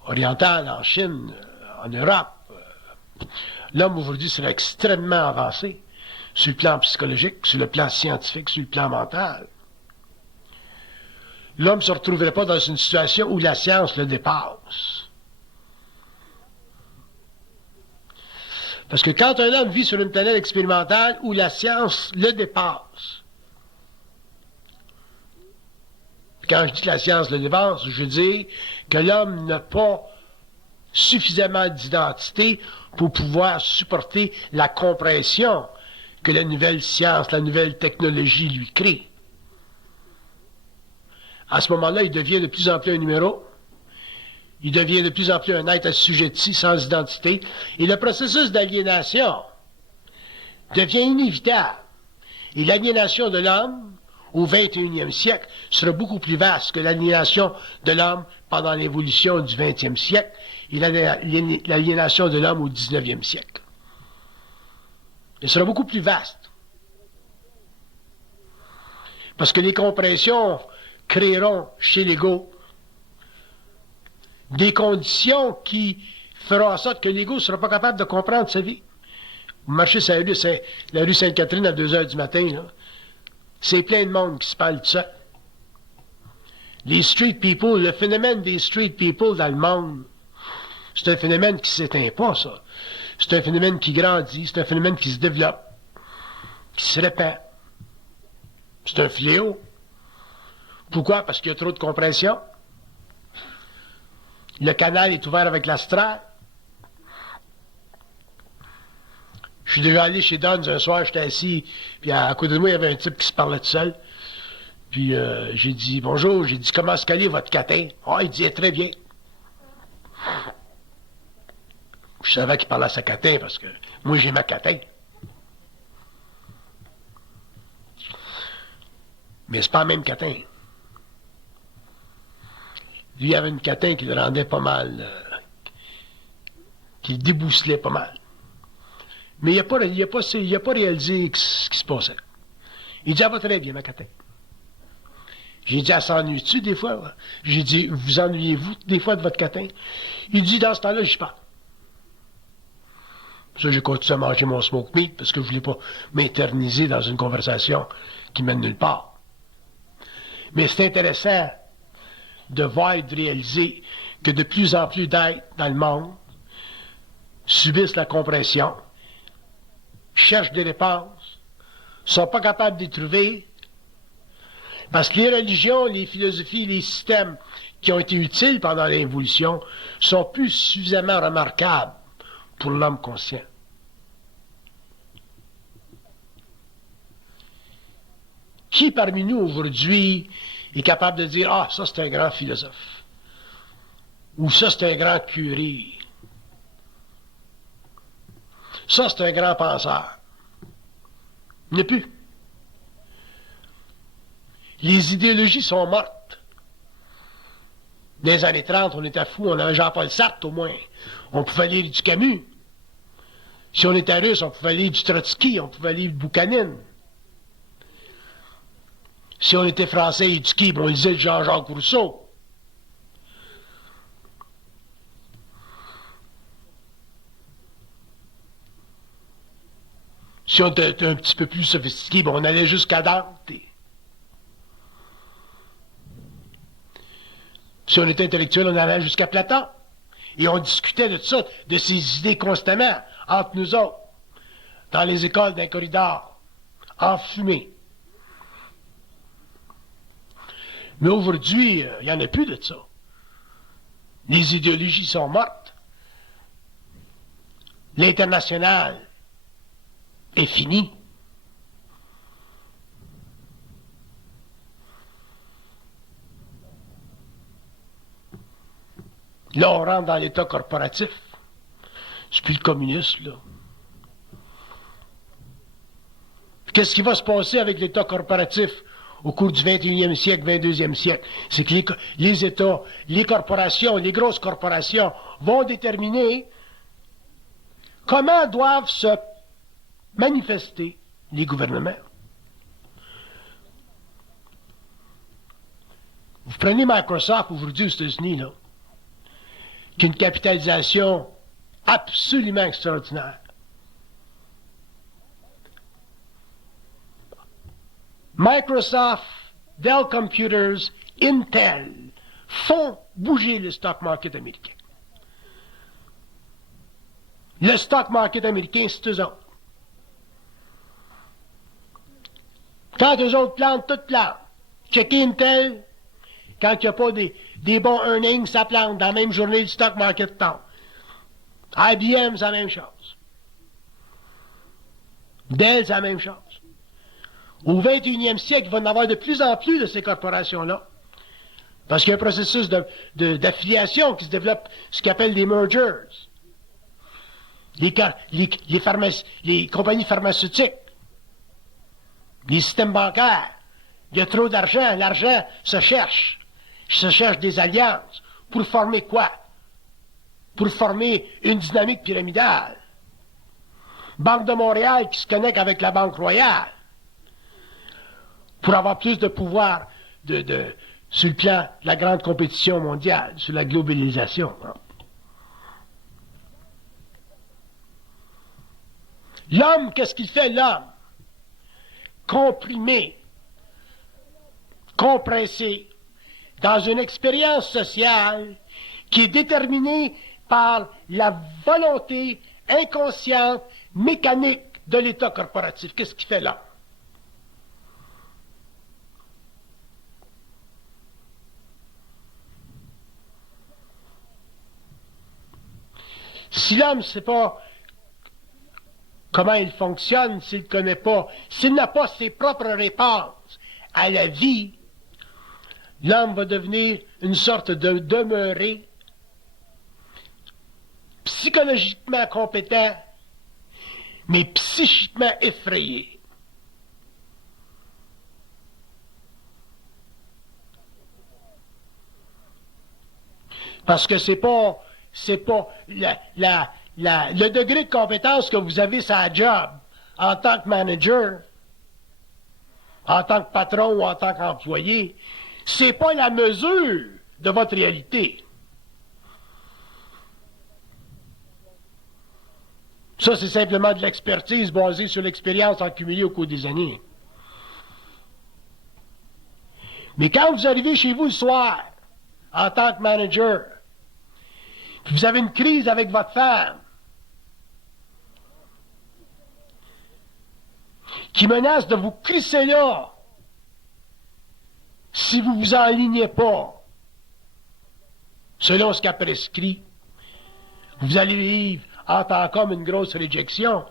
orientale, en Chine, en Europe, l'homme aujourd'hui serait extrêmement avancé sur le plan psychologique, sur le plan scientifique, sur le plan mental. L'homme ne se retrouverait pas dans une situation où la science le dépasse. Parce que quand un homme vit sur une planète expérimentale où la science le dépasse, quand je dis que la science le dépasse, je dis que l'homme n'a pas suffisamment d'identité pour pouvoir supporter la compression que la nouvelle science, la nouvelle technologie lui crée. À ce moment-là, il devient de plus en plus un numéro. Il devient de plus en plus un être assujetti, sans identité. Et le processus d'aliénation devient inévitable. Et l'aliénation de l'homme, au 21e siècle, sera beaucoup plus vaste que l'aliénation de l'homme pendant l'évolution du 20e siècle et l'aliénation de l'homme au 19e siècle. Elle sera beaucoup plus vaste. Parce que les compressions créeront chez l'ego des conditions qui feront en sorte que l'ego ne sera pas capable de comprendre sa vie. Vous marchez sur la rue Sainte-Catherine à 2 heures du matin, là. C'est plein de monde qui se parle de ça. Les street people, le phénomène des street people dans le monde, c'est un phénomène qui ne s'éteint pas, ça. C'est un phénomène qui grandit, c'est un phénomène qui se développe, qui se répand. C'est un fléau. Pourquoi? Parce qu'il y a trop de compression. Le canal est ouvert avec l'astral. Je suis déjà allé chez Don's un soir, j'étais assis, puis à côté de moi, il y avait un type qui se parlait tout seul. Puis j'ai dit, bonjour, j'ai dit, comment se caler votre catin? Ah, il disait, très bien. Je savais qu'il parlait à sa catin, parce que moi, j'ai ma catin. Mais c'est pas le même catin. Lui, il avait une catin qui le rendait pas mal, qui le débousselait pas mal. Mais il n'a pas réalisé ce qui se passait. Il dit, ah, va très bien, ma catin. J'ai dit, elle s'ennuie-tu des fois? J'ai dit, vous ennuyez-vous des fois de votre catin? Il dit, dans ce temps-là, j'y parle. Ça, j'ai continué à manger mon smoke meat parce que je ne voulais pas m'éterniser dans une conversation qui mène nulle part. Mais c'est intéressant de voir et de réaliser que de plus en plus d'êtres dans le monde subissent la compression, cherchent des réponses, ne sont pas capables de les trouver, parce que les religions, les philosophies, les systèmes qui ont été utiles pendant l'évolution sont plus suffisamment remarquables pour l'homme conscient. Qui parmi nous aujourd'hui est capable de dire « Ah, ça c'est un grand philosophe » ou « Ça c'est un grand curé » « Ça c'est un grand penseur ». Il n'y a plus. Les idéologies sont mortes. Dans les années 30, on était fous, on avait Jean-Paul Sartre au moins. On pouvait lire du Camus. Si on était russe, on pouvait lire du Trotsky, on pouvait lire du Boukhanine. Si on était français et éduqué, on lisait Jean-Jacques Rousseau. Si on était un petit peu plus sophistiqué, on allait jusqu'à Dante. Si on était intellectuel, on allait jusqu'à Platon. Et on discutait de ça, de ces idées constamment, entre nous autres, dans les écoles d'un corridor, enfumés. Mais aujourd'hui, il n'y en a plus de ça. Les idéologies sont mortes. L'international est fini. Là, on rentre dans l'État corporatif. C'est plus le communisme, là. Qu'est-ce qui va se passer avec l'État corporatif au cours du 21e siècle, 22e siècle? C'est que les États, les corporations, les grosses corporations vont déterminer comment doivent se manifester les gouvernements. Vous prenez Microsoft aujourd'hui aux États-Unis, là, qui a une capitalisation absolument extraordinaire. Microsoft, Dell Computers, Intel font bouger le stock market américain. Le stock market américain, c'est eux autres. Quand eux autres plantent, tout plante. Checker Intel, quand il n'y a pas des bons earnings, ça plante. Dans la même journée, le stock market tombe. IBM, c'est la même chose. Dell, c'est la même chose. Au 21e siècle, il va y en avoir de plus en plus de ces corporations-là. Parce qu'il y a un processus d'affiliation qui se développe, ce qu'on appelle des mergers. Les compagnies pharmaceutiques, les systèmes bancaires. Il y a trop d'argent. L'argent se cherche. Se cherche des alliances. Pour former quoi? Pour former une dynamique pyramidale. Banque de Montréal qui se connecte avec la Banque Royale. Pour avoir plus de pouvoir sur le plan de la grande compétition mondiale, sur la globalisation. L'homme, qu'est-ce qu'il fait, l'homme? Comprimé, compressé, dans une expérience sociale qui est déterminée par la volonté inconsciente, mécanique de l'État corporatif. Qu'est-ce qu'il fait là? Si l'homme ne sait pas comment il fonctionne, s'il ne connaît pas, s'il n'a pas ses propres réponses à la vie, l'homme va devenir une sorte de demeuré psychologiquement compétent, mais psychiquement effrayé. Parce que c'est pas le degré de compétence que vous avez sur la job en tant que manager, en tant que patron ou en tant qu'employé, c'est pas la mesure de votre réalité. Ça, c'est simplement de l'expertise basée sur l'expérience accumulée au cours des années. Mais quand vous arrivez chez vous le soir, en tant que manager, puis vous avez une crise avec votre femme, qui menace de vous crisser là, si vous vous enlignez pas, selon ce qu'a prescrit, vous allez vivre en tant qu'homme une grosse réjection.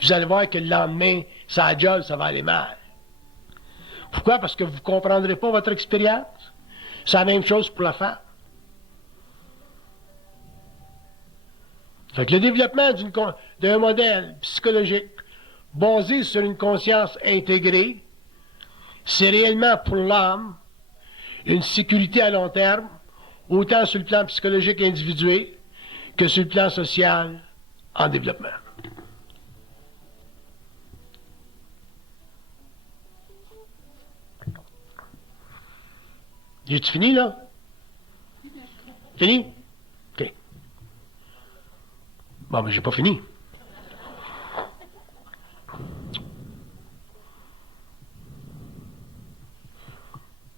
Vous allez voir que le lendemain, ça job, ça va aller mal. Pourquoi? Parce que vous ne comprendrez pas votre expérience. C'est la même chose pour la femme. Fait que le développement d'un modèle psychologique basé sur une conscience intégrée, c'est réellement pour l'homme une sécurité à long terme, autant sur le plan psychologique individuel que sur le plan social en développement. J'ai-tu fini, là? Fini? OK. Bon, mais j'ai pas fini.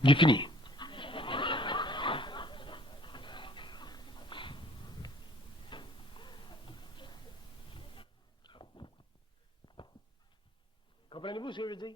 J'ai fini. Comprenez-vous ce que je veux dire?